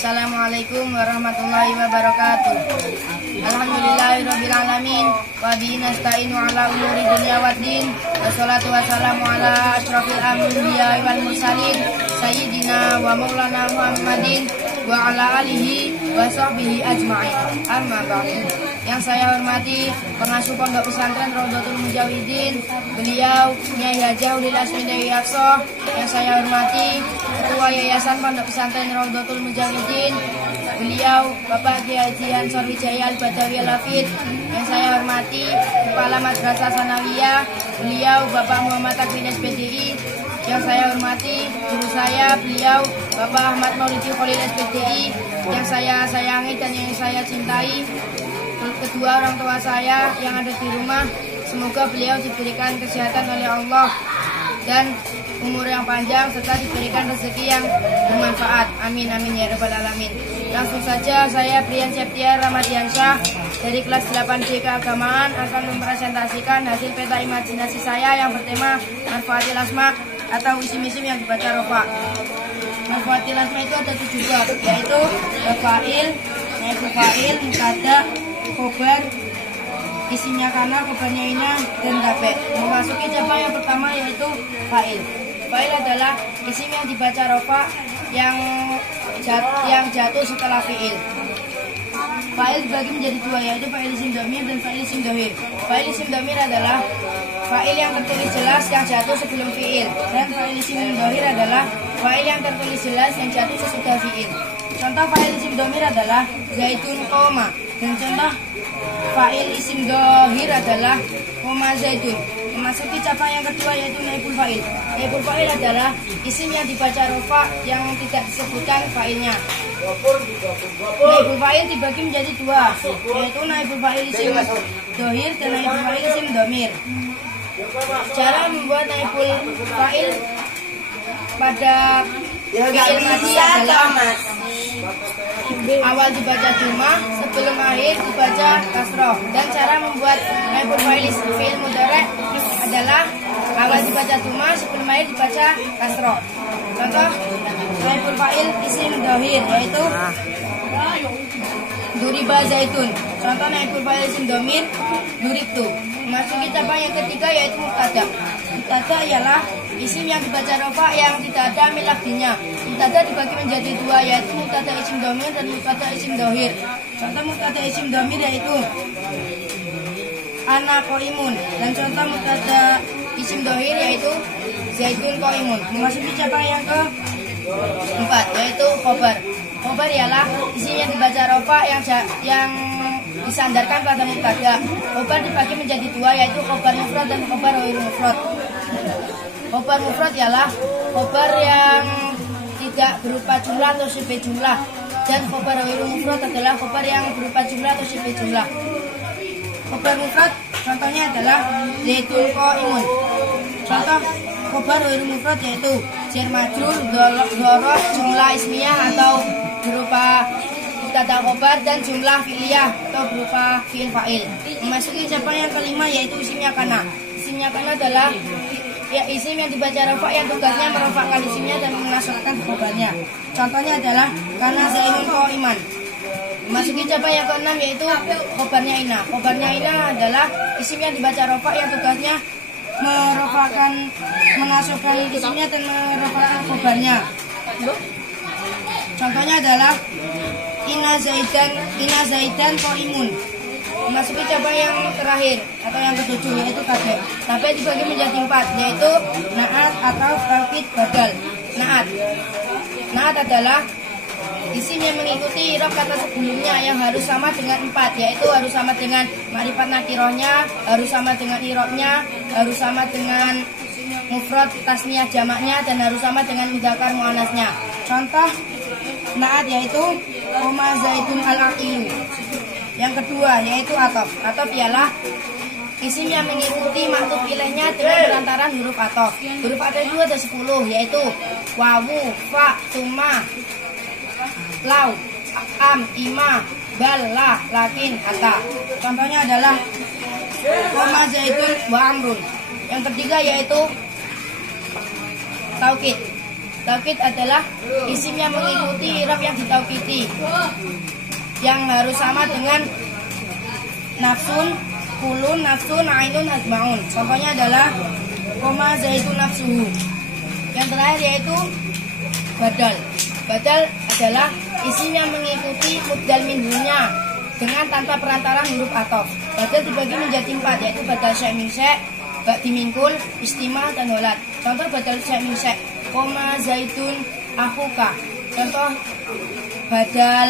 Assalamualaikum warahmatullahi wabarakatuh. Alhamdulillahirrabbilalamin. Wa bihi nasta'inu ala umuri dunya waddin. Wassalatu wassalamu ala asyrafil anbiya wal mursalin sayyidina wa maulana Muhammadin wa ala alihi wa sahbihi ajma'in. Amma ba'du. Yang saya hormati pengasuh Pondok Pesantren Raudhatul Mujawidin, beliau Nyai Hajah Ulil Asmi Dewi Aqsa. Yang saya hormati Ketua Yayasan Pondok Pesantren Raudhatul Mujawidin, beliau Bapak Kiai Haji Ansor Wijaya Al-Badawi Al-Hafid. Yang saya hormati Kepala Madrasah Sanawiyah, beliau Bapak Muhammad Takmin SPDI. Yang saya hormati guru saya, beliau Bapak Ahmad Maulidi Khalil SPDI. Yang saya sayangi dan yang saya cintai kedua orang tua saya yang ada di rumah. Semoga beliau diberikan kesehatan oleh Allah dan umur yang panjang serta diberikan rezeki yang bermanfaat. Amin amin ya rabbal alamin. Langsung saja saya Brian Septiar Ramadiansyah dari kelas 8D Keagamaan akan mempresentasikan hasil peta imajinasi saya yang bertema Marfu'atil Asma atau isim-isim yang dibaca rofa. Marfu'atil Asma itu ada 7 bab, yaitu fa'il, naibul fa'il, mubtada, khobar, isinya kana, khobarnya ina, dan tabe. Memasuki cabang yang pertama yaitu fa'il. Fa'il adalah isim yang dibaca rofa yang jatuh setelah fi'il. Fa'il dibagi menjadi 2, yaitu fa'il isim dhamir dan fa'il isim dhohir. Fa'il isim dhamir adalah fa'il yang tertulis jelas yang jatuh sebelum fi'il, dan fa'il isim dhohir adalah fa'il yang tertulis jelas yang jatuh sesudah fi'il. Contoh fa'il isim dhamir adalah zaitun qoma, dan contoh fa'il isim dhohir adalah qoma zaitun. Memasuki cabang yang kedua yaitu naibul fa'il. Naibul fa'il adalah isim yang dibaca rofa yang tidak disebutkan fa'ilnya. Naibul fa'il dibagi menjadi 2, yaitu naibul fa'il isim dhohir dan naibul fa'il isim dhamir. Cara membuat naibul fa'il pada fi'il madhi adalah awal dibaca dhamma, sebelum akhir dibaca kasroh. Dan cara membuat naibul fa'il fi'il mudhari' adalah awal dibaca dhamma, sebelum akhir dibaca kasroh. Contoh naibul fa'il isim dhohir yaitu duriba zaitun. Contoh naibul fa'il isim dhamir duribtu. Memasuki cabang yang ketiga yaitu mubtada. Mubtada ialah isim yang dibaca rofa yang tidak ada mil lafzinya. Mubtada dibagi menjadi 2, yaitu mubtada isim dhamir dan mubtada isim dhohir. Contoh mubtada isim dhamir yaitu ana qaimun, dan contoh mubtada isim dhohir yaitu zaitun qaimun. Memasuki cabang yang keempat yaitu khobar. Khobar ialah isim yang dibaca rofa yang disandarkan pada mubtada. Khobar dibagi menjadi 2, yaitu khobar mufrad dan khobar ghairu mufrad. Khobar mufrad ialah khobar yang tidak berupa jumlah atau sifat jumlah, dan khobar ghairu mufrad adalah khobar yang berupa jumlah atau sifat jumlah. Khobar mufrad contohnya adalah zaitun qaimun. Contoh khobar ghairu mufrad yaitu jar majrur, dzaraf, jumlah ismiyah atau berupa mubtada khobar, dan jumlah fi'liyah atau berupa fi'il fa'il. Memasuki cabang yang kelima yaitu isimnya kana. Isimnya kana adalah isim yang dibaca rofa yang tugasnya merofakkan isimnya dan menasabkan khobarnya. Contohnya adalah kana zainun qaiman. Memasuki cabang yang keenam yaitu khobarnya ina. Khobarnya ina adalah isim yang dibaca rofa yang tugasnya menasabkan isimnya dan merofakkan khobarnya. Contohnya adalah Ina zaidan qaimun. Memasuki cabang yang terakhir atau yang ketujuh yaitu tabe. Tabe dibagi menjadi 4, yaitu naat atau taukid badal. Naat adalah isim yang mengikuti i'rab kata sebelumnya yang harus sama dengan 4, yaitu harus sama dengan ma'rifat nakirohnya, harus sama dengan i'rabnya, harus sama dengan mufrad tasniyah jamaknya, dan harus sama dengan mudzakkar muannasnya. Contoh naat yaitu qoma zaitun al-aqilu. Yang kedua yaitu atof. Atof ialah isim yang mengikuti maktub ilaihnya dengan perantaran huruf atof. Huruf atof itu ada 10, yaitu wawu, fa, tuma, lau, am, ima, bal, la, lakin, ata. Contohnya adalah qoma zaitun wa amrun. Yang ketiga yaitu taukid. Taukid adalah isim yang mengikuti i'rab yang ditaukiti, yang harus sama dengan nafsun, kulun, nafsun, ainun, ajmaun. Contohnya adalah koma zaitun nafsuhu. Yang terakhir yaitu badal. Badal adalah isim yang mengikuti mubdal minhunya dengan tanpa perantaraan huruf athof. Badal dibagi menjadi 4, yaitu badal syai' min syai', ba'di min kul, istimal, dan walad. Contoh badal syai' min syai', koma zaitun akhuka. Contoh badal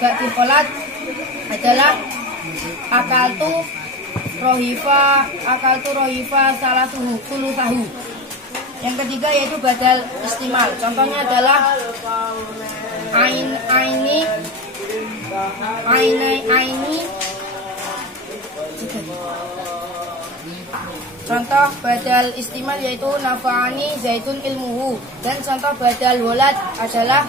ba'di qolat adalah akaltu rohifa salah sulusahu. Yang ketiga yaitu badal istimal. Contohnya adalah aini. Contoh badal istimal yaitu nafa'ani zaitun ilmuhu. Dan contoh badal walad adalah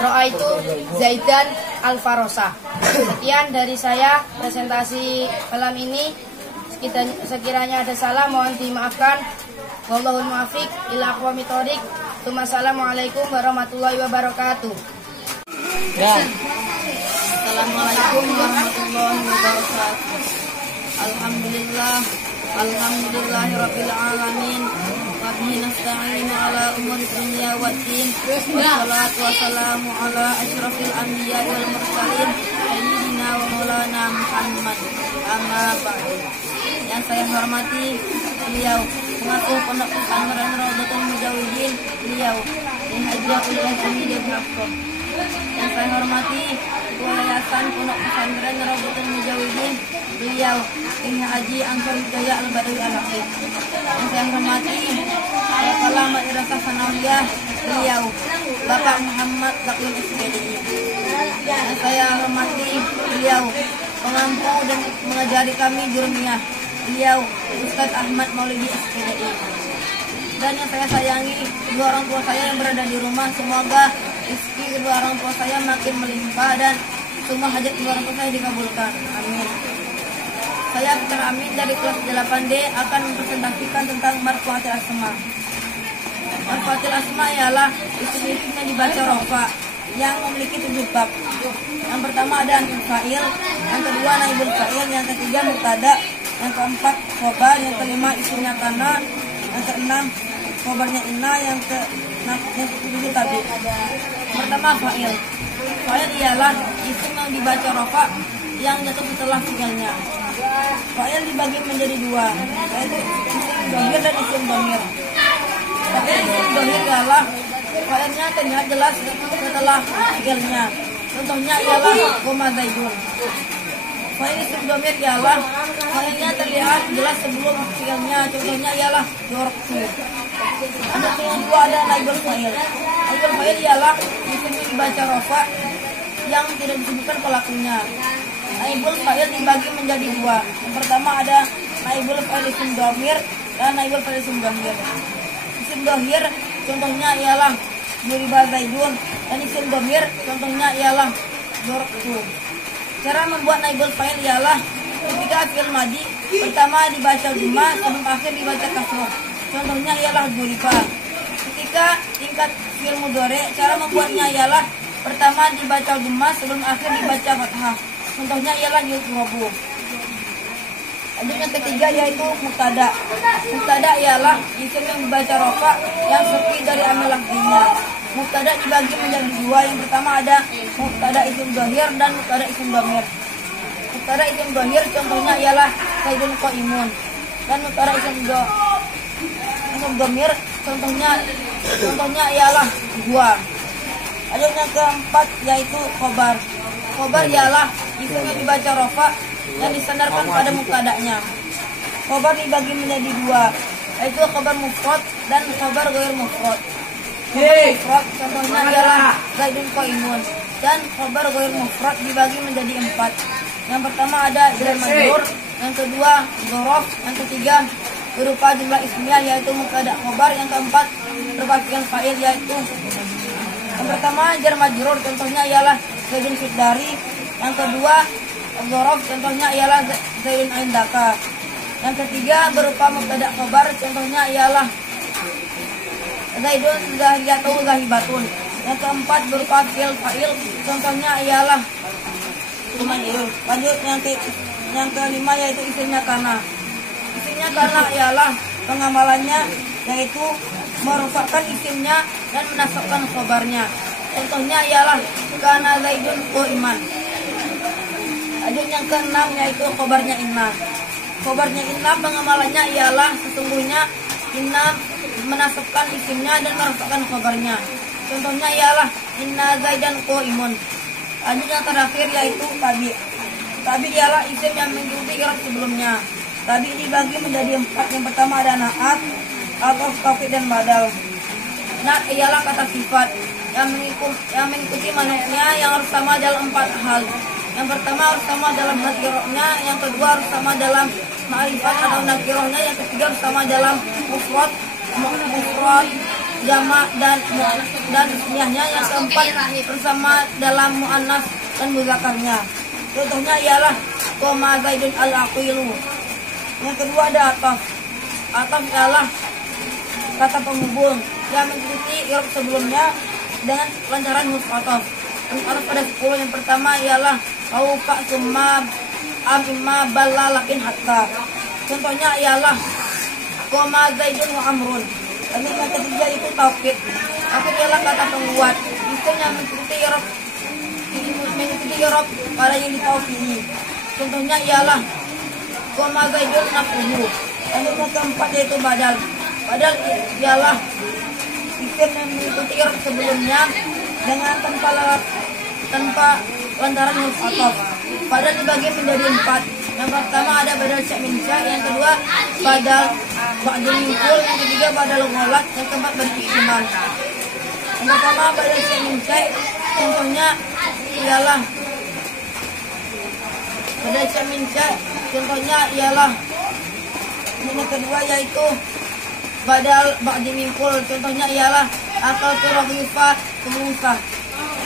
ra'aitu zaidan al-farosa. Sekian dari saya presentasi malam ini. Sekiranya ada salah mohon dimaafkan. Wallahul muwaffiq ila aqwamit thoriq. Wassalamualaikum warahmatullahi wabarakatuh. Assalamualaikum warahmatullahi wabarakatuh. Alhamdulillahirabbil alamin. Wa bihi nasta'inu ala umuri dunya waddin. Wassalatu wassalamu ala asyrafil anbiya'i wal mursalin sayyidina wa maulana Muhammad. Amma ba'du. Yang saya hormati beliau pengasuh Pondok Pesantren Raudhatul Mujawidin, beliau yang hajah kuliah kami di Bangkok. Yang saya hormati Ketua Yayasan Pondok Pesantren Raudhatul Mujawidin, beliau yang Haji Ansor Hidayah Al-Badawi Al-Hafidh. Yang saya hormati Kepala Madrasah Sanawiyah, beliau Bapak Muhammad Lakyun SPDI. Yang saya hormati beliau pengampu dan mengajari kami jurumiyah, beliau Ustaz Ahmad Maulidi SPDI. Dan yang saya sayangi kedua orang tua saya yang berada di rumah, semoga rezeki kedua orang tua saya makin melimpah dan semua hajat kedua orang tua saya dikabulkan. Amin. Saya Peter Amin dari kelas 8D akan mempresentasikan tentang marfu'atil asma. Marfu'atil asma ialah isim-isim yang dibaca rofa yang memiliki 7 bab. Yang pertama ada anil fa'il, yang kedua naibul fa'il, yang ketiga mubtada, yang keempat khobar, yang kelima isimnya kana, yang keenam khobarnya inna, yang ketujuh tabi. Pertama fa'il. Fa'il ialah isim yang dibaca rofa yang jatuh setelah fi'ilnya. Fa'il dibagi menjadi 2, yaitu isim dhamir dan isim dhamir. Isim dhamir ialah fa'ilnya terlihat jelas setelah fi'ilnya. Contohnya ialah koma zaidun. Fa'il isim dhamir ialah fa'ilnya terlihat jelas sebelum fi'ilnya. Contohnya ialah dorku. Untuk yang kedua ada naibul fa'il. Naibul fa'il ialah isim yang dibaca rofa yang tidak disebutkan pelakunya. Naibul fa'il dibagi menjadi 2. Yang pertama ada naibul fa'il isim dhamir dan naibul fa'il isim dhamir. Isim dhamir contohnya ialah duriba zaidun, dan isim dhamir contohnya ialah dorku. Cara membuat naibul fa'il ialah ketika fi'il madhi pertama dibaca dhamma sebelum akhir dibaca kasroh. Contohnya ialah duriba. Ketika tingkat fi'il mudhari, cara membuatnya ialah pertama dibaca dhamma sebelum akhir dibaca fathah. Contohnya ialah yudhrabu. Lanjut yang ketiga yaitu mubtada. Mubtada ialah isim yang dibaca rofa yang sepi dari amil lafzinya. Mubtada dibagi menjadi 2. Yang pertama ada mubtada isim dhahir dan mubtada isim dhamir. Mubtada isim dhahir contohnya ialah zaidun qaimun, dan mubtada isim dhamir contohnya ialah gua. Lanjut yang keempat yaitu khobar. Khobar ialah isim yang dibaca rofa yang disandarkan pada mubtada'nya. Khobar dibagi menjadi 2, yaitu khobar mufrad dan khobar ghair mufrad. Khobar mufrad contohnya ialah zaidun qaimun, dan khobar ghair mufrad dibagi menjadi 4. Yang pertama ada jar majrur, yang kedua dzaraf, yang ketiga berupa jumlah ismiyah yaitu mubtada khobar, yang keempat berupa fi'il fa'il yaitu yang pertama jar majrur contohnya ialah zaidun fiddari, yang kedua dzaraf contohnya ialah zaidun indaka, Yang ketiga berupa mubtada khobar, contohnya ialah Zaidun zahiyatun zahibatun. Yang keempat berupa fi'il fa'il, contohnya ialah lanjut yang kelima yaitu isimnya kana. Isimnya kana ialah pengamalannya yaitu merufakkan isimnya dan menasabkan khobarnya. Contohnya ialah kana Zaidun qa'iman. Lanjut yang keenam yaitu khobarnya inna. Khobarnya inna pengamalannya ialah sesungguhnya inna menasabkan isimnya dan merufakkan khobarnya. Contohnya ialah inna Zaidan qa'imun. Lanjut yang terakhir yaitu tabi. Tabi ialah isim yang mengikuti i'rab sebelumnya. Tabi dibagi menjadi 4. Yang pertama ada naat atau taufiq dan badal. Naat ialah kata sifat yang mengikuti mananya yang harus sama dalam 4 hal. Yang pertama harus sama dalam nakirahnya, yang kedua harus sama dalam ma'rifat atau nakirahnya, yang ketiga harus sama dalam mufrad, jamak dan ismiyahnya, yang keempat bersama dalam muannas dan mudzakarnya. Contohnya ialah qoma Zaidun al-aqilu. Yang kedua ada ataf. Ataf ialah kata penghubung yang mengikuti i'rab sebelumnya dengan lancaran huruf ataf. Ataf pada 10. Yang pertama ialah aufa summa amma balla lakin hatta. Contohnya ialah qoma Zaidun wa amrun. Lanjut yang ketiga itu taukid. Taukid ialah kata penguat. Isim yang mengikuti i'rab pada yang ditauqidi. Contohnya ialah qoma Zaidun nafsuhu. Lanjut yang keempat yaitu badal. Badal ialah isim yang mengikuti i'rab sebelumnya dengan tanpa lantaran huruf ataf. Badal dibagi menjadi 4. Yang pertama ada badal sya' min sya', yang kedua badal ba'dul minkul, yang ketiga badal ghalat, yang keempat badal ihtimal. Yang pertama badal sya' min sya', contohnya ialah badal sya' min sya', contohnya ialah yang kedua yaitu badal ba'dul minkul, contohnya ialah atau turaghifa kemusah.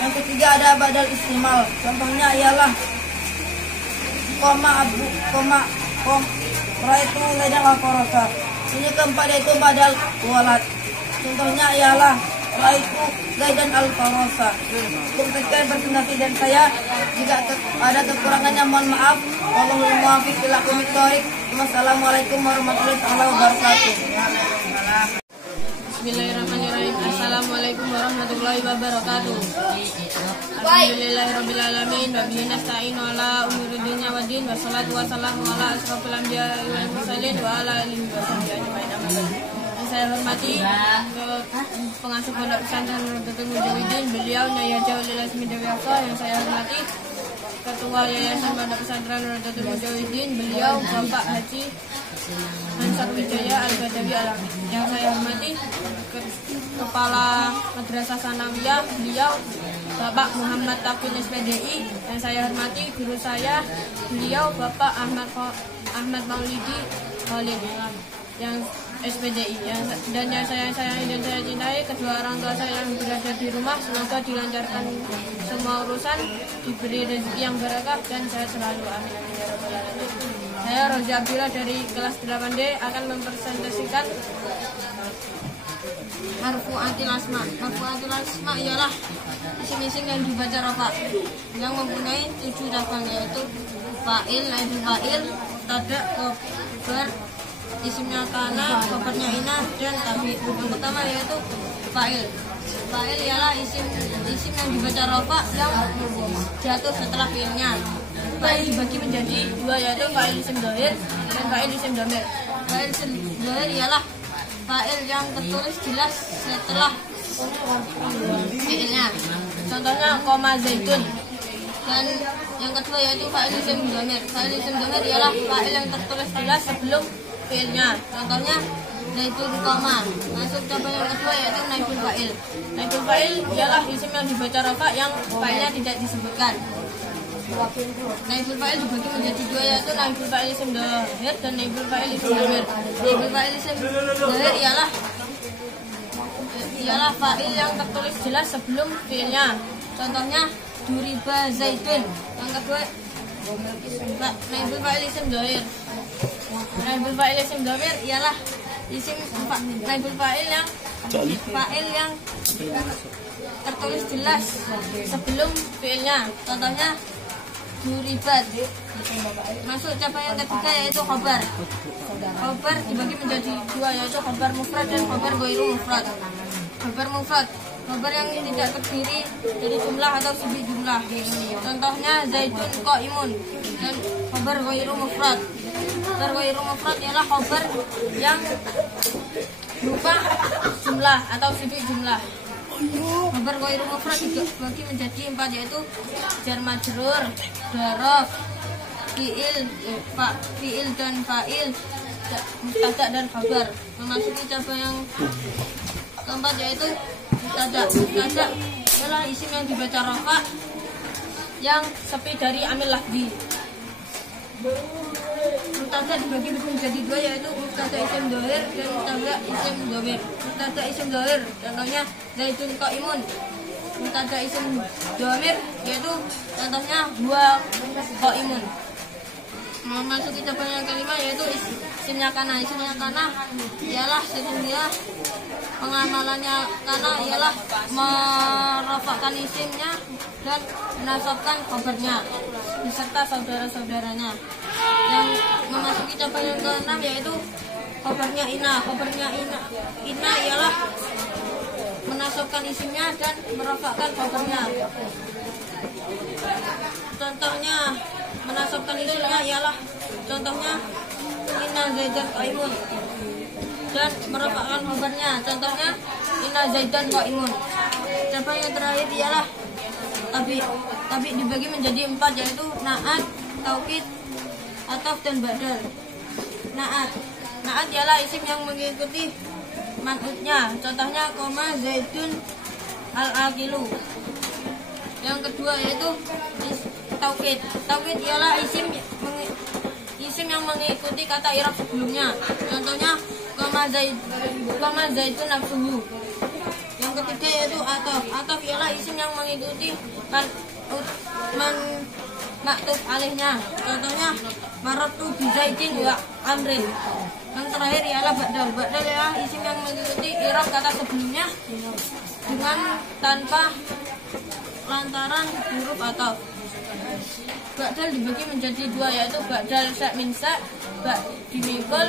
Yang ketiga ada badal istimal, contohnya ialah koma raitu Zaidan wa Farosa. Ini keempat yaitu badal walat, contohnya ialah raitu Zaidan al Farosa. Untuk sekian presentasi dan saya, jika ada kekurangannya mohon maaf. Wallahul muwaffiq ila aqwamit thoriq. Wassalamualaikum warahmatullahi wabarakatuh. Bismillahirrahmanirrahim. Assalamualaikum warahmatullahi wabarakatuh. Alhamdulillahirabbil alamin wa bihi nasta'inu ala umuri dunya waddin wassalatu wassalamu ala asyrofil anbiya'i wal mursalin wa ala alihi wa sahbihi ajmain. Yang saya hormati pengasuh Pondok Pesantren Nurul Mujahidin, beliau Nyai Haji Aulia Lasmi Dewi Hafsah. Yang saya hormati Ketua Yayasan Pondok Pesantren Nurul Mujahidin, beliau Bapak Haji Hansar Wijaya Al-Badawi Alami. Yang saya hormati Kepala Madrasah Sanawiyah, beliau Bapak Muhammad Taqin SPDI. Yang saya hormati guru saya, beliau Bapak Ahmad Maulidi Khalid yang SPDI. Dan yang saya sayangi dan saya cintai kedua orang tua saya yang berada di rumah. Semoga dilancarkan semua urusan, diberi rezeki yang berkah dan sehat selalu. Amin amin ya rabbal alamin. Saya Rozi Abdillah dari kelas 8D akan mempresentasikan marfu'atil asma. Marfu'atil asma ialah isim-isim yang dibaca rafa yang mempunyai 7 cabang, yaitu fa'il, naibul fa'il, tada, khobar, isimnya kana, khobarnya ina, dan tabi. Yang pertama yaitu fa'il. Fa'il ialah isim yang dibaca rafa yang jatuh setelah fi'ilnya. Fa'il dibagi menjadi 2, yaitu fa'il isim dhahir dan fa'il isim dhamir. Fa'il isim dhahir ialah fa'il yang tertulis jelas setelah fi'ilnya. Contohnya koma Zaidun. Dan yang kedua yaitu fa'il isim dhamir. Fa'il isim dhamir ialah fa'il yang tertulis jelas sebelum fi'ilnya. Contohnya Zaidun koma. Masuk cabang yang kedua yaitu naibul fa'il. Naibul fa'il ialah isim yang dibaca rafa yang fa'ilnya tidak disebutkan. Naibul fa'il dibagi menjadi 2, yaitu naibul fa'il isim dhahir dan naibul fa'il isim dhamir. Naibul fa'il isim dhahir ialah fa'il yang tertulis jelas sebelum fi'ilnya. Contohnya duriba Zaidun. Yang kedua Naibul fa'il isim dhamir. Naibul fa'il isim dhamir ialah isim naibul fa'il yang tertulis jelas sebelum fiilnya. Contohnya duribat. Masuk cabang yang ketiga yaitu khobar. Khobar dibagi menjadi dua, yaitu khobar mufrad dan khobar ghairu mufrad. Khobar mufrad, khobar yang tidak terdiri dari jumlah atau sibuk jumlah. Contohnya zaidun qaimun. Dan khobar ghairu mufrad. Khobar ghairu mufrad ialah khobar yang berupa jumlah atau sibuk jumlah. Khobar ghairu mufrad dibagi menjadi 4, yaitu jar majrur, dzaraf, fiil dan fa'il, mubtada dan khabar. Memasuki cabang yang keempat yaitu mubtada. Mubtada adalah isim yang dibaca rafa yang sepi dari amil lafzi. Mubtada dibagi menjadi dua, yaitu mubtada isim dhamir dan mubtada isim dhamir. Mubtada isim dhamir contohnya zaidun qaimun. Mubtada isim dhamir yaitu contohnya huwa qaimun. Memasuki cabang yang kelima yaitu isimnya kana. Isimnya kana ialah sesungguhnya pengamalannya kana ialah merofakkan isimnya dan menasabkan khabarnya beserta saudara-saudaranya. Yang memasuki cabang yang keenam yaitu khabarnya ina. Khabarnya ina ialah menasabkan isimnya dan merofakkan khabarnya. Contohnya menasabkan isimnya ialah contohnya inna zaidan qaimun, dan merofakkan khabarnya contohnya inna zaidan qaimun. Cabang yang terakhir ialah tabi dibagi menjadi 4, yaitu naat, taukid, ataf dan badal. Naat ialah isim yang mengikuti man'utnya, contohnya koma zaidun al-aqilu. Yang kedua yaitu taukid. Taukid ialah isim yang mengikuti kata i'rab sebelumnya, contohnya koma zaidun nafsuhu. Yang ketiga yaitu ataf. Ataf ialah isim yang mengikuti maktuf alaihnya, contohnya maratu bi zaidin wa amrin. Yang terakhir ialah ba'dal. Ba'dal ialah isim yang mengikuti i'rab kata sebelumnya dengan tanpa lantaran huruf ataf. Ba'dal dibagi menjadi dua, yaitu ba'dal sa' min sa', dimikul,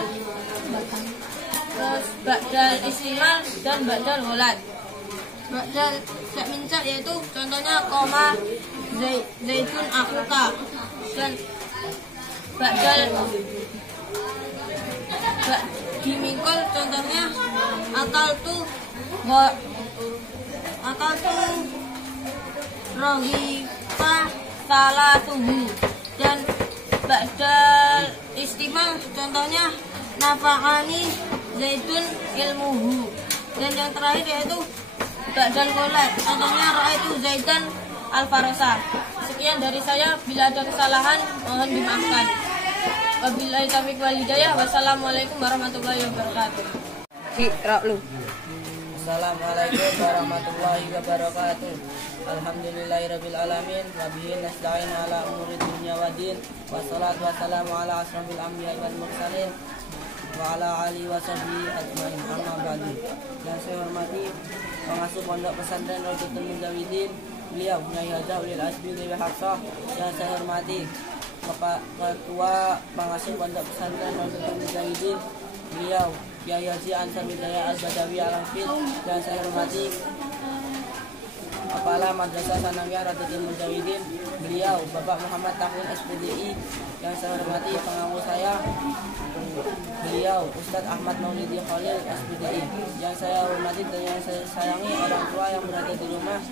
terus ba'dal istimal dan ba'dal gholat. Ba'dal sa' min sa' yaitu contohnya koma zaidun akhuka, dan ba'dal dimikul contohnya akaltu rohifa salatuhu, dan ba'dal istimal contohnya nafa'ani zaidun ilmuhu. Dan yang terakhir yaitu ba'dal gholat, contohnya ra'aitu zaidan al-farasa. Sekian dari saya, bila ada kesalahan mohon dimaafkan. Wabillahi taufiq wal hidayah. Wassalamualaikum warahmatullahi wabarakatuh. Assalamualaikum warahmatullahi wabarakatuh. Alhamdulillahirabbil alamin wa bihi nasta'in ala umuri dunya waddin. Wassalatu wassalamu ala asrofil anbiya'i wal mursalin wa ala alihi wa sahbihi ajmain. Amma ba'du. Yang saya hormati pengasuh pondok pesantren Rawdatul Mujawidin, beliau Nyai Hajah Ulil Asbi Dewi Hafsah. Yang saya hormati Ketua Pengasuh Pondok Pesantren Rawdatul Mujawidin, beliau Kiai Haji Ansar Hidayah Al-Badawi Al-Hafid. Yang saya hormati Kepala Madrasah Sanawiyah Rawdatul Mujawidin, beliau Bapak Muhammad Tahun SPDI. Yang saya hormati pengawal saya, beliau Ustadz Ahmad Maulidi Khalil SPDI. Yang saya hormati dan yang saya sayangi orang tua yang berada di rumah,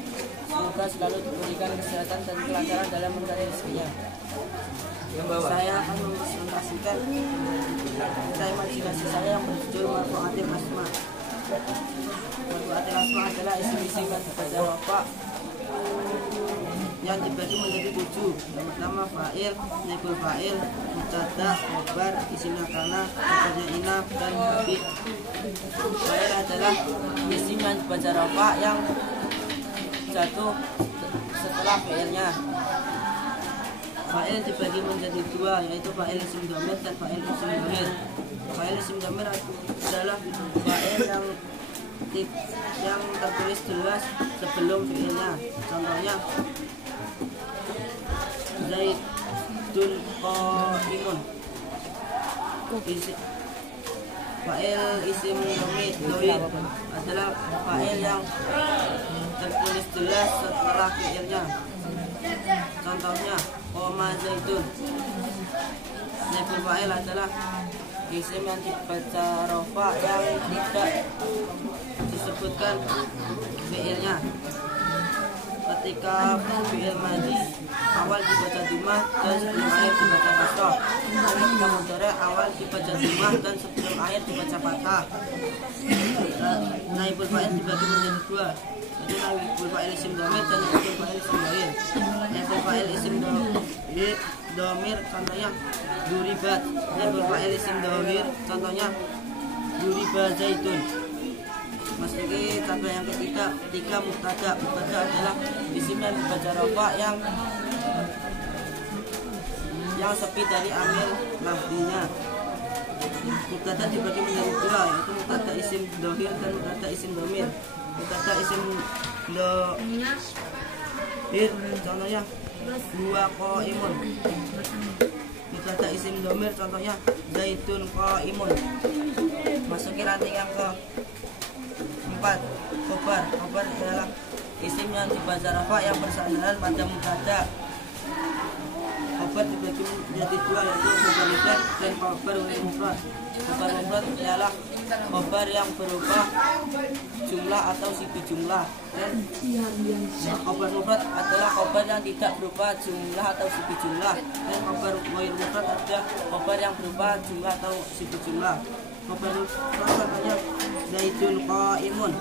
semoga selalu diberikan kesehatan dan kelancaran dalam mencari rezekinya. Saya akan mempresentasikan imajinasi saya yang berjudul Marfu'atil Asma. Marfu'atil Asma adalah isim-isim yang dibaca rafa yang dibagi menjadi 7. Yang pertama fa'il, naibul fa'il, mubtada, khobar, isimnya kana, khabarnya ina, dan nabi. Fa'il adalah isim yang dibaca rafa yang jatuh setelah fi'ilnya. Fa'il dibagi menjadi dua, yaitu fa'il isim dhamir dan fa'il isim dhamir. Fa'il isim dhamir adalah fa'il yang tertulis jelas sebelum fi'ilnya. Contohnya Zaidun qa'imun. Fa'il isim dhamir adalah fa'il yang tertulis jelas setelah fi'ilnya. Contohnya Qoma Zaidun. Naibul fa'il adalah isim yang dibaca rofa yang tidak disebutkan fi'ilnya. Ketika fi'il madhi awal dibaca dhammah dan sebelum akhir dibaca kasrah. Ketika mudhari awal dibaca dhammah dan sebelum akhir dibaca fathah. Naibul fa'il dibagi menjadi dua, yaitu naibul fa'il isim dhamir dan naibul fa'il isim dhamir. Naibul fa'il isim dhamir contohnya duribat. Naibul fa'il isim dhamir contohnya duriba Zaidun. Masuki contoh yang ketiga mubtada. Mubtada adalah isim yang dibaca rafa yang sepi dari amil lafzinya. Mubtada dibagi menjadi dua, yaitu mubtada isim dhamir dan mubtada isim dhamir. Mubtada isim dhamir contohnya huwa qaimun. Mubtada isim dhamir contohnya Zaidun qaimun. Masuki ranting yang ke 4, khobar. Khobar adalah isim yang dibaca rafa yang bersandaran pada mubtada. Khobar dibagi menjadi dua, yaitu khobar mufrad dan khobar ghair mufrad. Khobar mufrad adalah khobar yang berupa jumlah atau sifat jumlah, dan khobar mufrad adalah khobar yang tidak berupa jumlah atau sifat jumlah, dan khobar ghair mufrad adalah khobar yang berupa jumlah atau sifat jumlah. Khobar mufrad contohnya Zaidun qaimun.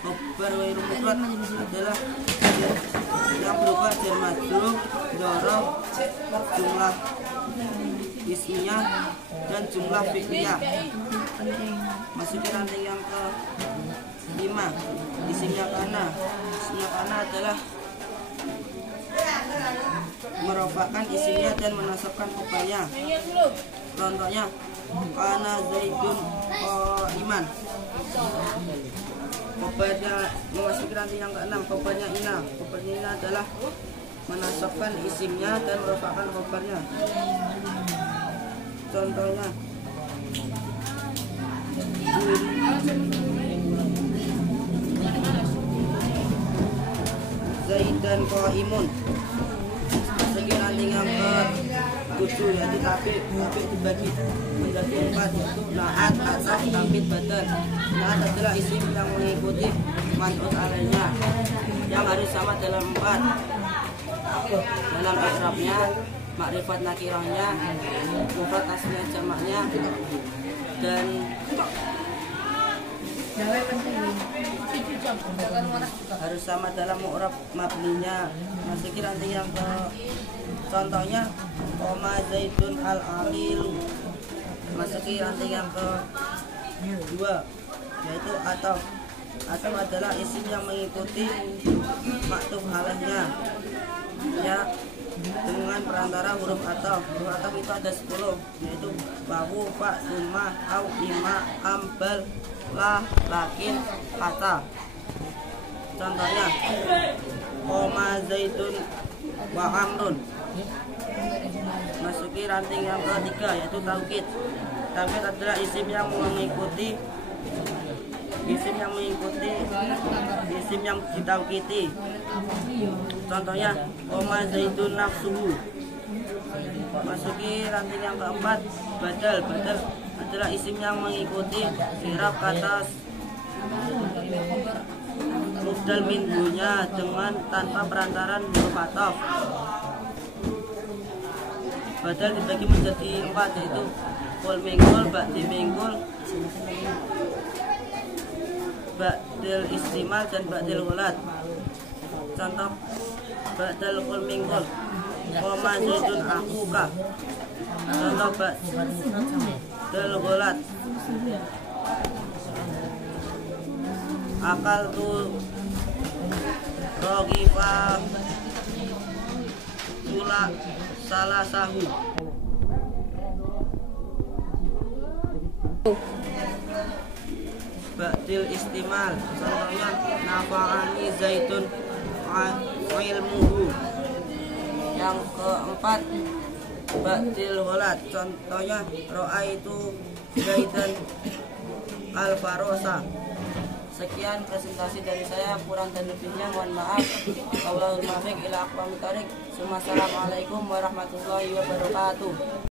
Khobar ghair mufrad adalah yang berupa jar majrur, dzaraf, jumlah ismiyah dan jumlah fi'liyah. Masuki ranting yang ke 5, isimnya kana. Isimnya kana adalah merofakkan isimnya dan menasabkan khobarnya. Contohnya kana Zaidun qaiman. Khobarnya memasuki ranting yang ke-6, khobarnya ina. Khobarnya ina adalah menasabkan isimnya dan merofakkan khobarnya. Contohnya Zaidan qaimun. Masuki ranting yang ke-7, yaitu tabik. Tabik dibagi menjadi 4, yaitu naat, ataf, tabik, badan. Naat adalah isim yang mengikuti man'ut alainya yang harus sama dalam 4, dalam i'rabnya, makrifat nakirahnya, mufrad aslinya jamaknya, dan harus sama dalam mu'rab mabninya. Masuki ranting yang ke contohnya Qoma Zaidun al-aqilu. Masuki ranting yang ke-2, yaitu ataf. Ataf adalah isim yang mengikuti maktuf alaihnya ya dengan perantara huruf ataf. Huruf ataf itu ada 10, yaitu wawu, fa, summa, au, ima, ambal, la, lakin, kata. Contohnya Qoma Zaidun wa amrun. Masuki ranting yang ke-3, yaitu taukid. Taukid adalah isim yang mengikuti isim yang ditaukiti. Contohnya Qoma Zaidun nafsuhu. Masuki ranting yang ke-4, badal. Badal adalah isim yang mengikuti i'rab kata mubdal minhunya dengan tanpa perantaran huruf ataf. Badal dibagi menjadi 4, yaitu qul minggul, ba'di minggul, ba'dil istimal dan ba'dil ghulat. Contoh ba'dal qul minggul, Qoma Zaidun akhuka. Contoh ba'dil ghulat, akal tu rogifa pula salah sahu. Ba'dil istimal, contohnya nafa'ani zaitun ilmuhu. Yang keempat, ba'dil ghalat, contohnya ra'aitu zaitan al-farosa. Sekian presentasi dari saya, kurang dan lebihnya mohon maaf. Wallahul muwaffiq ila aqwamit thoriq. Assalamualaikum warahmatullahi wabarakatuh.